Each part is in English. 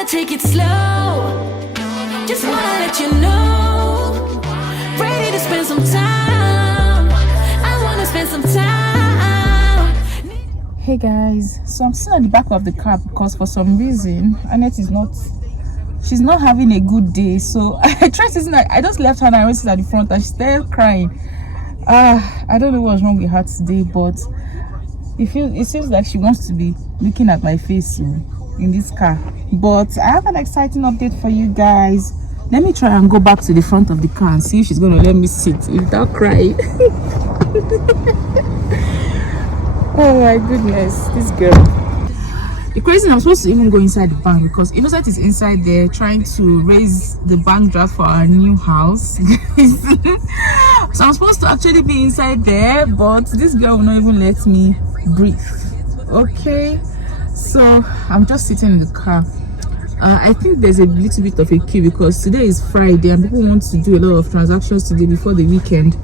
wanna take it slow. Just wanna let you know. Ready to spend some time. I wanna spend some time. Hey guys, so I'm sitting at the back of the car because for some reason Annette she's not having a good day. So I tried sitting I just left her and I went to sit at the front and she's still crying. I don't know what's wrong with her today, but it seems like she wants to be looking at my face in this car. But I have an exciting update for you guys. Let me try and go back to the front of the car and see if she's going to let me sit without crying. Oh my goodness, this girl. The crazy thing, I'm supposed to even go inside the bank because Innocent is inside there trying to raise the bank draft for our new house. So I'm supposed to actually be inside there, but this girl will not even let me breathe. Okay, so I'm just sitting in the car. I think there's a little bit of a queue because today is Friday and people want to do a lot of transactions today before the weekend,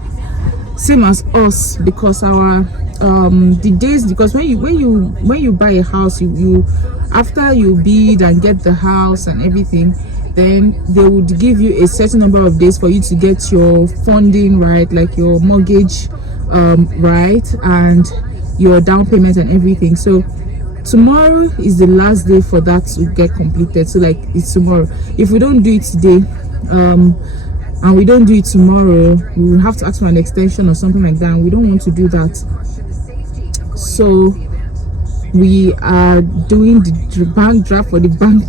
same as us, because our the days, because when you buy a house, you after you bid and get the house and everything, then they would give you a certain number of days for you to get your funding right, like your mortgage right, and your down payment and everything. So tomorrow is the last day for that to get completed. So like it's tomorrow. If we don't do it today and we don't do it tomorrow, we will have to ask for an extension or something like that, and we don't want to do that. So we are doing the bank draft for the bank.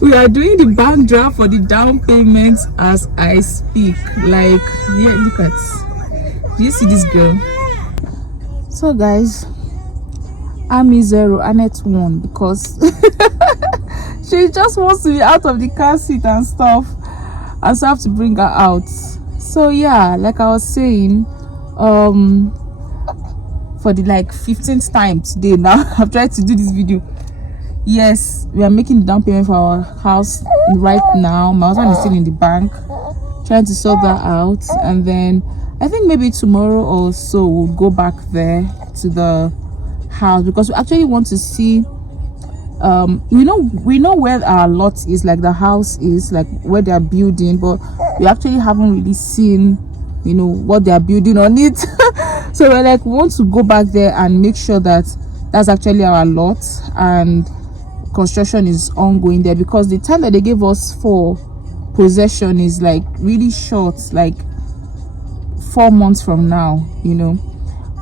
We are doing the bank draft for the down payment as I speak. Like, yeah, look at. Do you see this girl? So guys, I'm 0, Annette 1, because she just wants to be out of the car seat and stuff, and so I have to bring her out. So yeah, like I was saying, for the like 15th time today now, I've tried to do this video. Yes, we are making the down payment for our house right now. My husband is still in the bank trying to sort that out, and then I think maybe tomorrow or so we'll go back there to the house because we actually want to see we know where our lot is, like the house is, like where they are building, but we actually haven't really seen what they are building on it. So we're like, we want to go back there and make sure that that's actually our lot and construction is ongoing there, because the time that they gave us for possession is like really short, like 4 months from now,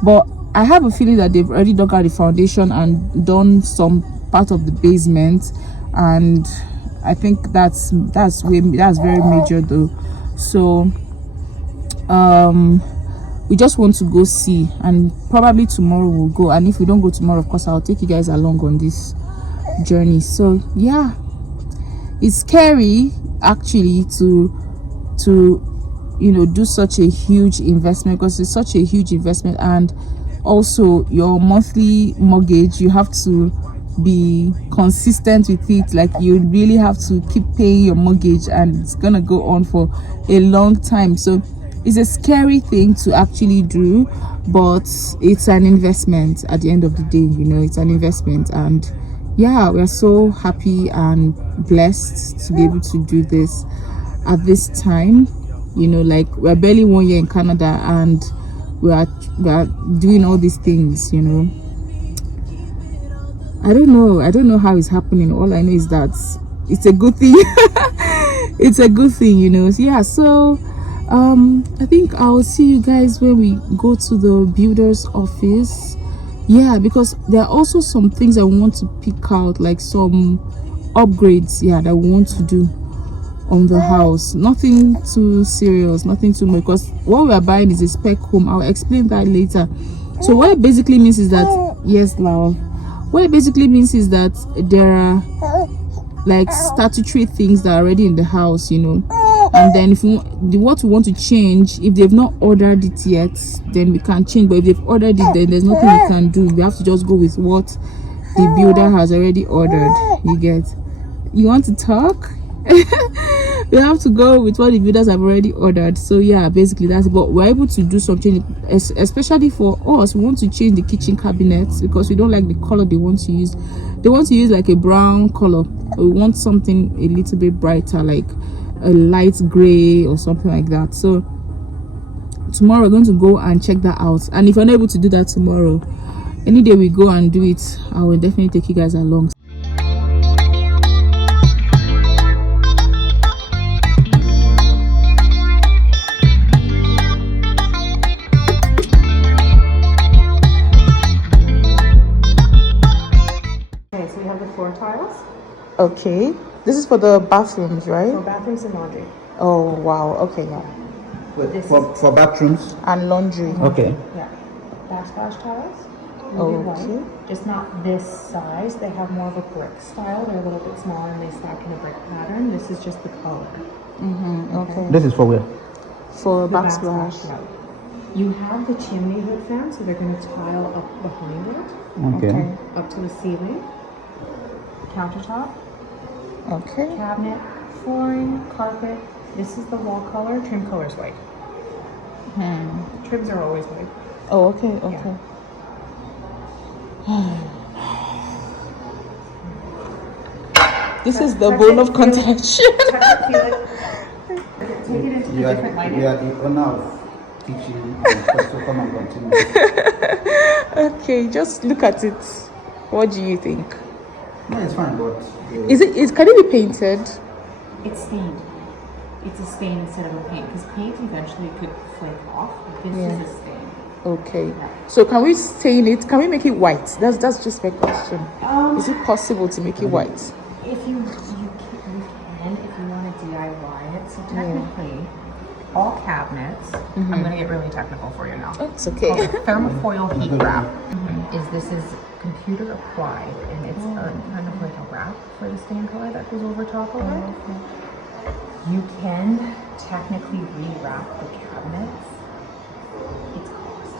but I have a feeling that they've already dug out the foundation and done some part of the basement, and I think that's very major though. So we just want to go see, and probably tomorrow we'll go, and if we don't go tomorrow, of course I'll take you guys along on this journey. So yeah, it's scary actually to do such a huge investment, because it's such a huge investment, and also your monthly mortgage, you have to be consistent with it. Like you really have to keep paying your mortgage, and it's gonna go on for a long time. So it's a scary thing to actually do, but it's an investment at the end of the day. It's an investment, and yeah, we are so happy and blessed to be able to do this at this time. Like we're barely 1 year in Canada and we are doing all these things. I don't know how it's happening. All I know is that it's a good thing. It's a good thing. Yeah, so I think I'll see you guys when we go to the builder's office. Yeah, because there are also some things I want to pick out, like some upgrades, that we want to do on the house. Nothing too serious, nothing too much, because what we are buying is a spec home. I'll explain that later. So what it basically means is that, yes, love, what it basically means is that there are like statutory things that are already in the house, and then if what we want to change, if they've not ordered it yet, then we can change. But if they've ordered it, then there's nothing we can do. We have to just go with what the builder has already ordered. You want to talk? we have to go with what the builders have already ordered. So yeah, basically that's it. But we're able to do something, especially for us. We want to change the kitchen cabinets because we don't like the color they want to use. They want to use like a brown color. We want something a little bit brighter, like a light gray or something like that. So tomorrow we're going to go and check that out. And if we're not able to do that tomorrow, any day we go and do it, I will definitely take you guys along. Okay, so we have the floor tiles Okay, this is for the bathrooms, right? for bathrooms and laundry. Oh wow, okay, yeah. Wait, for bathrooms? And laundry. Okay. Yeah. Backsplash tiles. Okay. White, just not this size. They have more of a brick style. They're a little bit smaller and they stack in a brick pattern. This is just the color. Okay. This is for where? For The backsplash. tile. You have the chimney hood fan, so they're going to tile up behind it, Okay. up to the ceiling. Countertop, Okay. cabinet, flooring, carpet. This is the wall color. Trim color is white. Trims are always white. Oh, okay, okay. This is the bone of contention. Take it into the different lighting. You are the owner of kitchen, so come and continue. Okay, just look at it. What do you think? No, it's fine, but... Can it be painted? It's stained. It's a stain instead of a paint, because paint eventually could flake off. This Yeah. is a stain. Okay. So can we stain it? Can we make it white? That's just my question. Is it possible to make it white? If you can if you want to DIY it. So technically, all cabinets. I'm going to get really technical for you now. Oh, it's okay. Called a thermofoil heat wrap. This is computer applied, and it's kind of like a wrap for the stain color that goes over top of it. You can technically re-wrap the cabinets. It's cost.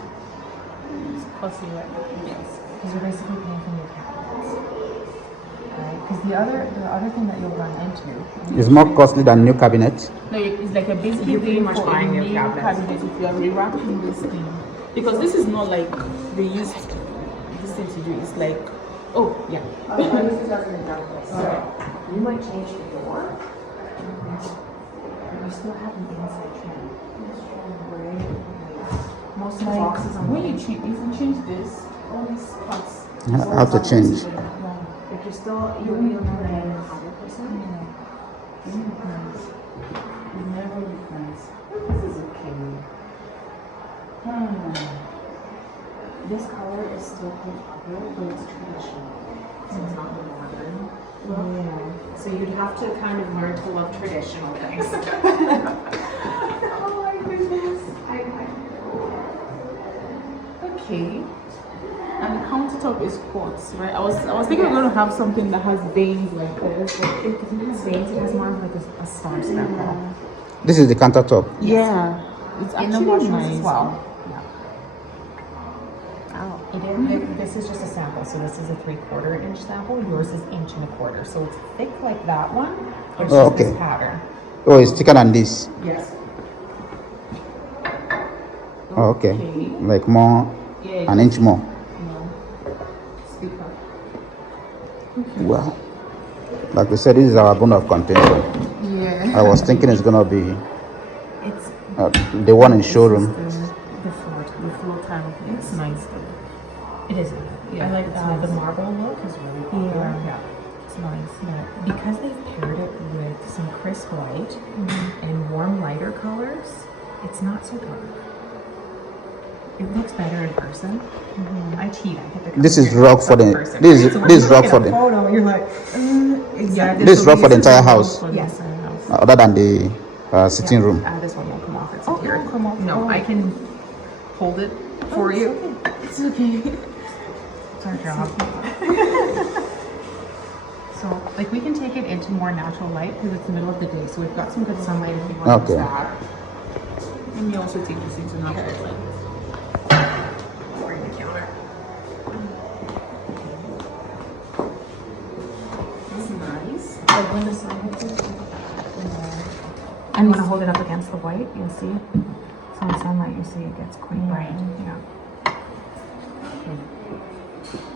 It's costly, right? Yes. Because you're basically paying for new cabinets. Right? Because the other thing that you'll run into. It's more costly than new cabinet. No, it's like a basically You're pretty much for a buying new new cabinets. cabinet if you are rewrapping this thing. Because this is not like they used this thing to do. It's like, oh yeah. This is as an example. So you might change the door. But you still have an inside trim. Right? Most of the boxes on When if you change this, all these parts. I have to change. If you're still, you'll be able to get 100%. Never replace. This is okay. This color is still comfortable, but it's traditional. So it's not modern. Yeah. So you'd have to kind of learn to love traditional things. Oh my goodness. Okay. And the countertop is quartz, right? I was thinking we're going to have something that has veins like this. But It has veins, it has more of like a star speckle. This is the countertop. yeah. It's In the actually washrooms nice. as well. This is just a sample, so this is a 3/4 inch sample. Yours is 1.25 inch, so it's thick like that one. But it's Oh, just this okay. pattern. Oh, it's thicker than this. Yes. Oh, okay. Like more, an inch more. Speak up. Well, like we said, this is our bone of contention. Yeah. I was thinking it's gonna be It's the one in showroom. the floor tile. It's nice though. It is. Yeah, I like it's the nice. marble look is really cool. Yeah. It's nice. Yeah. Because they've paired it with some crisp white and warm lighter colors, it's not so dark. It looks better in person. I cheat. I get the This is color rock for the- person. this is- So when this you is look rock at for a the- photo, you're like, exactly. This is rough for the entire house, Yes. other than the sitting room. This one won't come off. It's Oh, here. it won't come off. No, Oh. I can hold it for you. It's okay. It's our job. So, like, we can take it into more natural light because it's the middle of the day. So we've got some good sunlight if you want Okay. that. Let me also take this into natural light. Or the counter. That's nice. Like when the sun hits it. And you want to hold it up against the white, you'll see. So in sunlight, you see it gets quite bright. Yeah.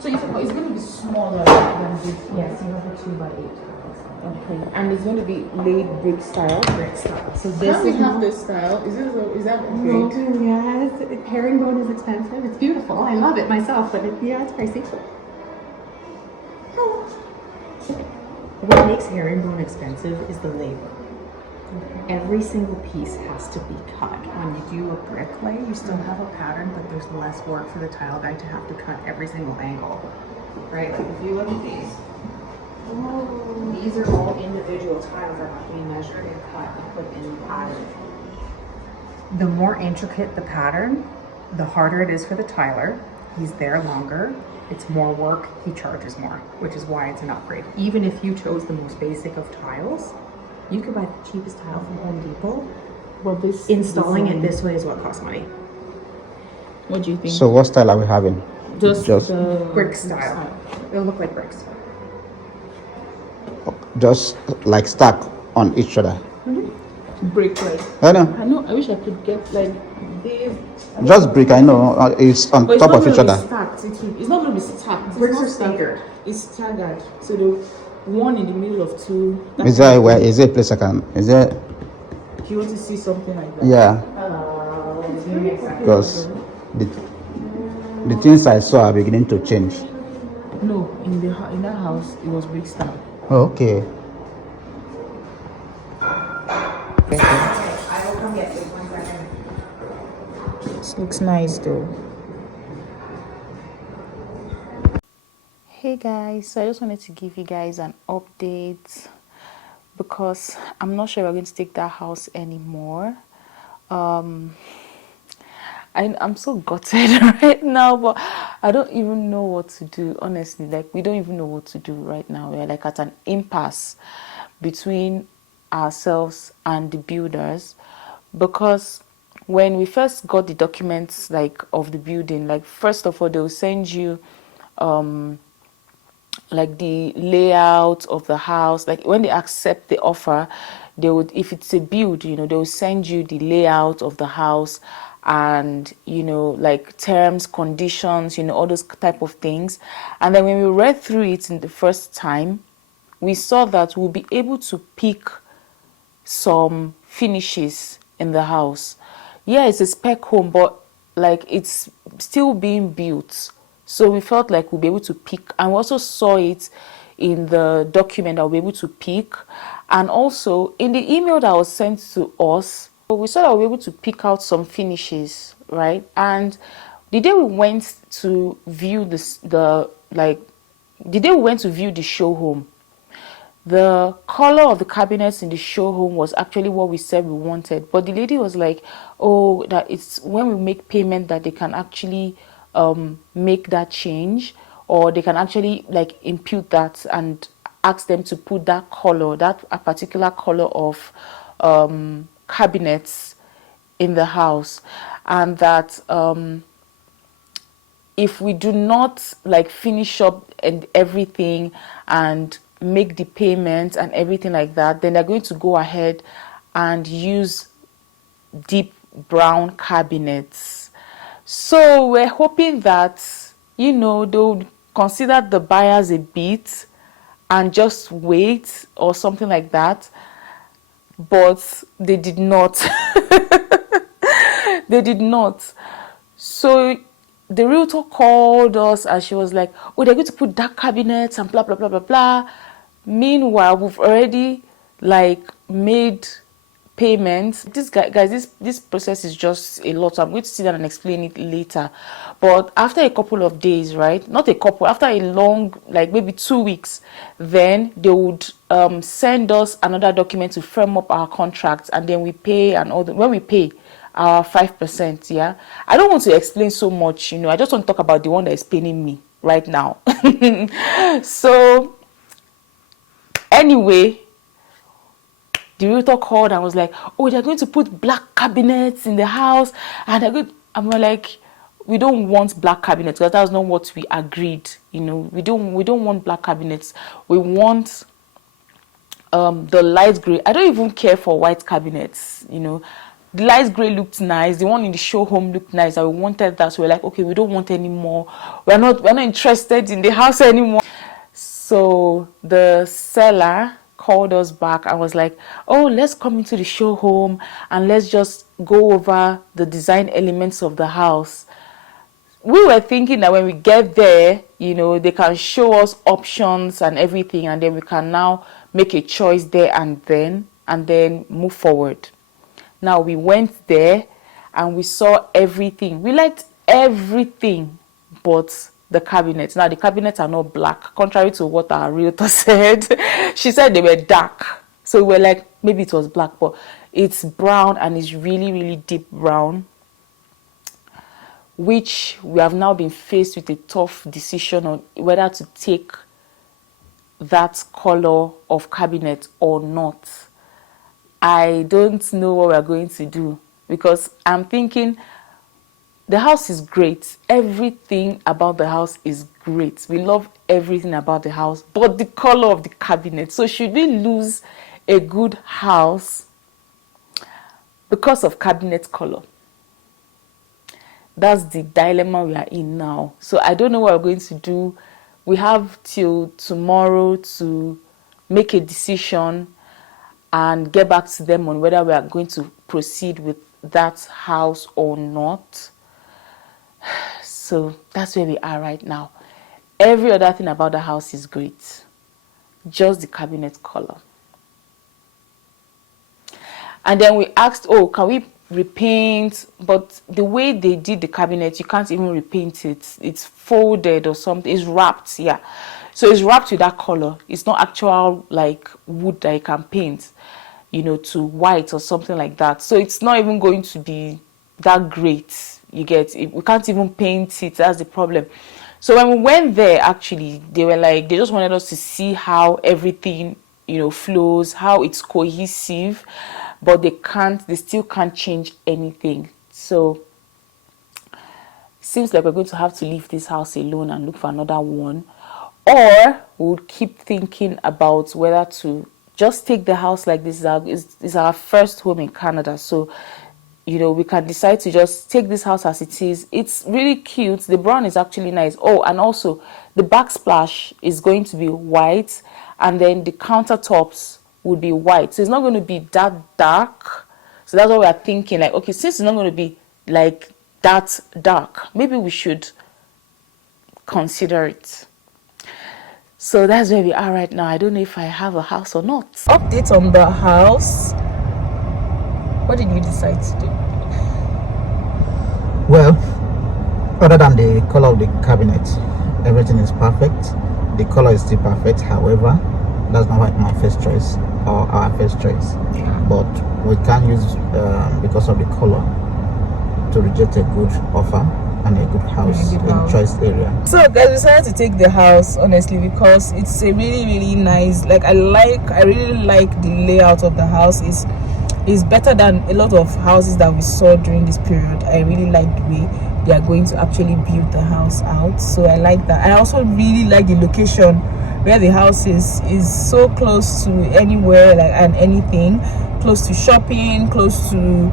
So it's going to be smaller than this. Yes, you have a 2x8. Okay. And it's going to be laid brick style. Brick style. So this Can we is have this style? Is that great? Yes, herringbone is expensive. It's beautiful. I love it myself, but it's pricey. What makes herringbone expensive is the labor. Every single piece has to be cut. When you do a brick lay, you still have a pattern, but there's less work for the tile guy to have to cut every single angle. Right? Like if you look at these, these are all individual tiles that have to be measured and cut and put in the pattern. The more intricate the pattern, the harder it is for the tiler. He's there longer. It's more work. He charges more, which is why it's an upgrade. Even if you chose the most basic of tiles, you could buy the cheapest tile from Home Depot. Well, Installing it this way is what costs money. What do you think? So what style are we having? Just the Brick style. It'll look like bricks. Just like stack on each other. brick like. I know. I know. I wish I could get like this. Just brick. I know. It's on But top of it's each not other. going to be stacked. It's not going to be stacked. It's Bricks not are staggered. It's staggered. So the one in the middle of two. Is there where? Is there a place I can? Is there? If you want to see something like that. Yeah. Because the things I saw are beginning to change. No, in that house it was brick style. Oh, okay. I will come get you 1 second. This looks nice though. Hey guys, so I just wanted to give you guys an update because I'm not sure we're going to take that house anymore. I'm so gutted right now, but I don't even know what to do, honestly. Like, we don't even know what to do right now. We're like at an impasse between ourselves and the builders, because when we first got the documents like of the building, like first of all they'll send you like the layout of the house. Like when they accept the offer, they would, if it's a build, you know, they will send you the layout of the house and, you know, like terms, conditions, you know, all those type of things. And then when we read through it in the first time, we saw that we'll be able to pick some finishes in the house. Yeah, it's a spec home, but like it's still being built. So we felt like we'll be able to pick, and we also saw it in the document that we'll be able to pick, and also in the email that was sent to us, we saw that we'll be able to pick out some finishes, right? And the day we went to view the day we went to view the show home, the color of the cabinets in the show home was actually what we said we wanted, but the lady was like, oh, that it's when we make payment that they can actually make that change, or they can actually like impute that and ask them to put that color, that a particular color of cabinets in the house, and that if we do not like finish up and everything and make the payment and everything like that, then they're going to go ahead and use deep brown cabinets. So we're hoping that, you know, they'll consider the buyers a bit and just wait or something like that. But they did not. They did not. So the realtor called us and she was like, oh, they're going to put dark cabinets and blah, blah, blah, blah, blah. Meanwhile, we've already like made payments. This process is just a lot. So I'm going to sit down and explain it later. But after a couple of days, right? Not a couple, after a long, like maybe 2 weeks, then they would send us another document to firm up our contracts, and then we pay, and all when we pay our 5%, yeah. I don't want to explain so much, you know. I just want to talk about the one that is paying me right now. So anyway, the realtor called and was like, oh, they're going to put black cabinets in the house, and they're good. And we're like, we don't want black cabinets, because that's not what we agreed. You know, we don't want black cabinets. We want the light gray. I don't even care for white cabinets, you know. The light gray looked nice. The one in the show home looked nice. I wanted that. So we're like, okay, we don't want any more. We're not interested in the house anymore. So the seller called us back and was like, oh, let's come into the show home and let's just go over the design elements of the house. We were thinking that when we get there, you know, they can show us options and everything, and then we can now make a choice there and then move forward. Now we went there and we saw everything. We liked everything but the cabinets. Now the cabinets are not black, contrary to what our realtor said. She said they were dark. So we were like, maybe it was black, but it's brown, and it's really, really deep brown, which we have now been faced with a tough decision on whether to take that color of cabinet or not. I don't know what we're going to do, because I'm thinking the house is great. Everything about the house is great. We love everything about the house, but the color of the cabinet. So should we lose a good house because of cabinet color? That's the dilemma we are in now. So I don't know what we're going to do. We have till tomorrow to make a decision and get back to them on whether we are going to proceed with that house or not. So that's where we are right now. Every other thing about the house is great. Just the cabinet color. And then we asked, oh, can we repaint? But the way they did the cabinet, you can't even repaint it. It's folded or something. It's wrapped, yeah. So it's wrapped with that color. It's not actual like wood that you can paint, you know, to white or something like that. So it's not even going to be that great. You get it. We can't even paint it. That's the problem. So when we went there, actually, they were like, they just wanted us to see how everything, you know, flows, how it's cohesive, but they still can't change anything. So seems like we're going to have to leave this house alone and look for another one, or we'll keep thinking about whether to just take the house like this. Is our first home in Canada, so you know, we can decide to just take this house as it is. It's really cute. The brown is actually nice. Oh, and also the backsplash is going to be white, and then the countertops would be white. So it's not going to be that dark. So that's what we are thinking. Like, okay, since it's not going to be like that dark, maybe we should consider it. So that's where we are right now. I don't know if I have a house or not. Update on the house. What did you decide to do? Well, other than the color of the cabinet, everything is perfect. The color is still perfect. However, that's not my first choice or our first choice. Yeah. But we can't use because of the color to reject a good offer and a good house in choice area. So guys, we decided to take the house, honestly, because it's a really, really nice, like I really like the layout of the house. Is better than a lot of houses that we saw during this period. I really like the way they are going to actually build the house out. So I like that. I also really like the location where the house is so close to anywhere, like, and anything, close to shopping, close to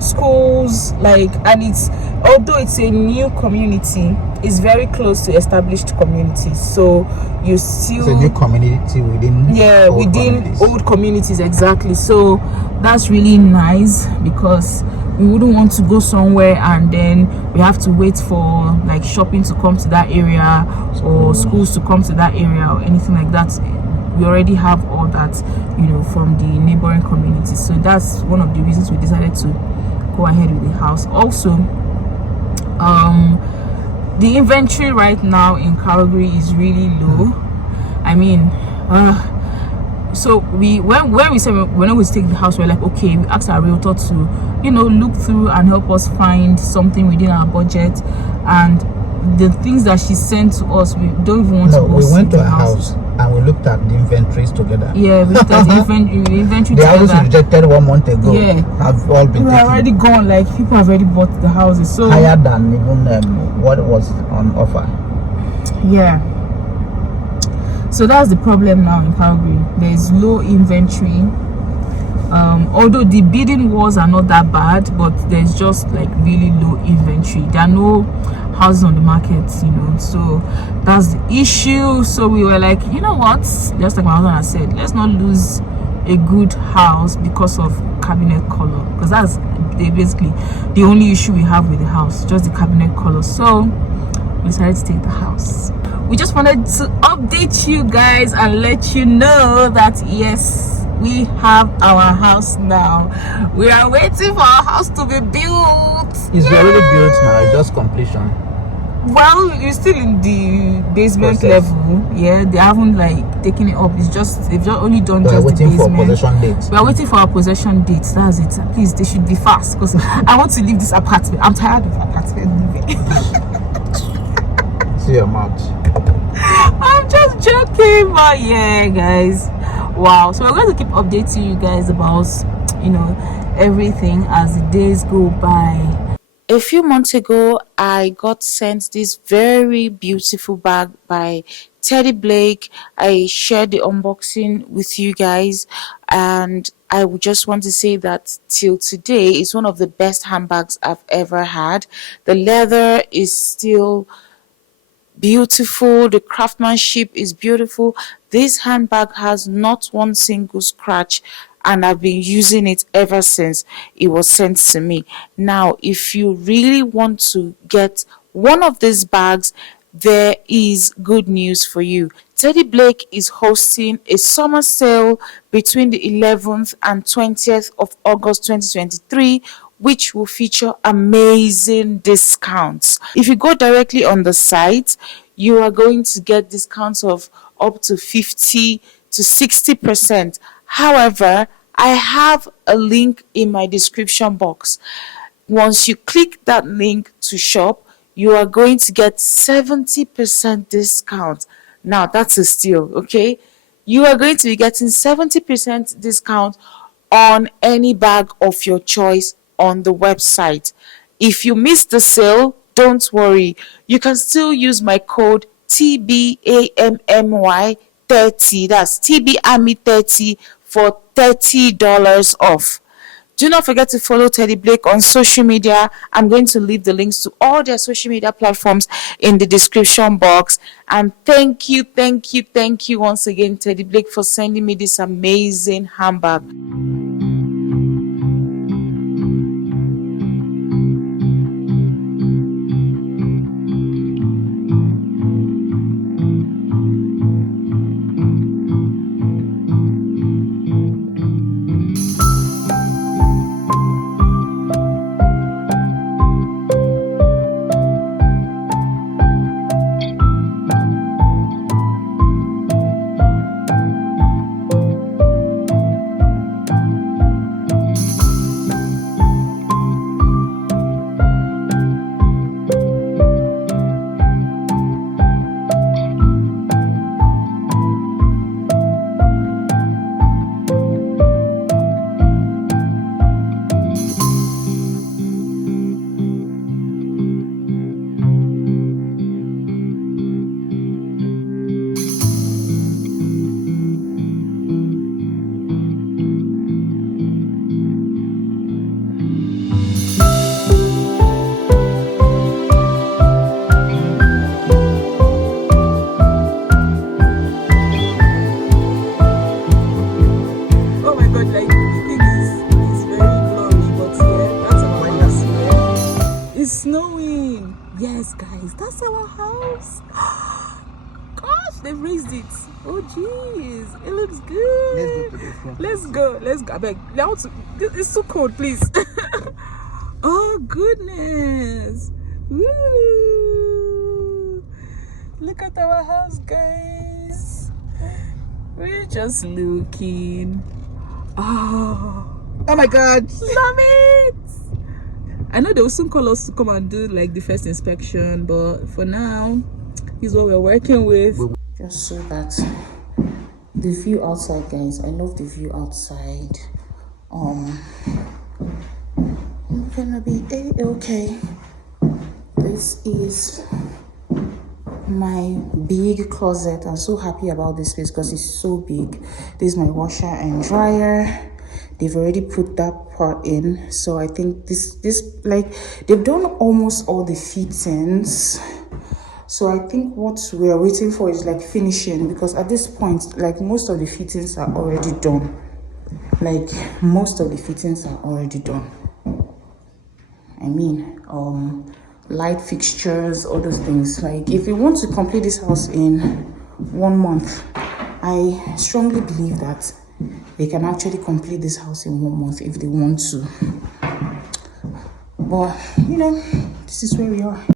schools, like, and it's, although it's a new community, it's very close to established communities. So you still, it's a new community within old communities, exactly. So that's really nice, because we wouldn't want to go somewhere and then we have to wait for like shopping to come to that area or schools to come to that area or anything like that. We already have all that, you know, from the neighboring communities. So that's one of the reasons we decided to go ahead with the house. Also, the inventory right now in Calgary is really low. I mean, so when we said when we take the house, we're like, okay, we asked our realtor to, you know, look through and help us find something within our budget. And the things that she sent to us, we don't even want to go. We went to a house and we looked at the inventories together. Yeah, we looked at the inventory the houses rejected 1 month ago. Yeah, have all been taken. already gone. Like, people have already bought the houses, so higher than even what was on offer. Yeah. So that's the problem now in Calgary. There's low inventory. Although the bidding wars are not that bad, but there's just like really low inventory. There are no houses on the market, you know, so that's the issue. So we were like, you know what, just like my husband has said, let's not lose a good house because of cabinet color, because that's basically the only issue we have with the house, just the cabinet color. So we decided to take the house. We just wanted to update you guys and let you know that yes, we have our house now. We are waiting for our house to be built. It's already built now, it's just completion. Well, you're still in the basement level. Yeah, they haven't like taken it up. It's just they've just only done just the basement. We're waiting for possession dates. We are waiting for our possession dates. That's it. Please, they should be fast because I want to leave this apartment. I'm tired of apartment living. See your mouth. I'm just joking, but yeah, guys. Wow. So we're going to keep updating you guys about, you know, everything as the days go by. A few months ago, I got sent this very beautiful bag by Teddy Blake. I shared the unboxing with you guys, and I would just want to say that till today, it's one of the best handbags I've ever had. The leather is still beautiful, the craftsmanship is beautiful. This handbag has not one single scratch, and I've been using it ever since it was sent to me. Now, if you really want to get one of these bags, there is good news for you. Teddy Blake is hosting a summer sale between the 11th and 20th of August 2023, which will feature amazing discounts. If you go directly on the site, you are going to get discounts of up to 50 to 60%. However, I have a link in my description box. Once you click that link to shop, you are going to get 70% discount. Now, that's a steal, okay? You are going to be getting 70% discount on any bag of your choice on the website. If you miss the sale, don't worry. You can still use my code TBAMMY30, that's TBAMMY30 for $30 off. Do not forget to follow Teddy Blake on social media. I'm going to leave the links to all their social media platforms in the description box. And thank you once again, Teddy Blake, for sending me this amazing handbag. Yes, guys, that's our house. Gosh, they've raised it. Oh, jeez, it looks good. Let's go. I beg. It's so cold, please. Oh, goodness. Woo. Look at our house, guys. We're just looking. Oh my God. Love it. I know they will soon call us to come and do like the first inspection, but for now, this is what we're working with. Just so that the view outside, guys, I love the view outside. I'm gonna be okay. This is my big closet. I'm so happy about this space because it's so big. This is my washer and dryer. They've already put that part in, so I think this like they've done almost all the fittings. So I think what we are waiting for is like finishing, because at this point, like most of the fittings are already done. I mean, light fixtures, all those things. Like if you want to complete this house in 1 month, I strongly believe that they can actually complete this house in 1 month if they want to. But you know, this is where we are.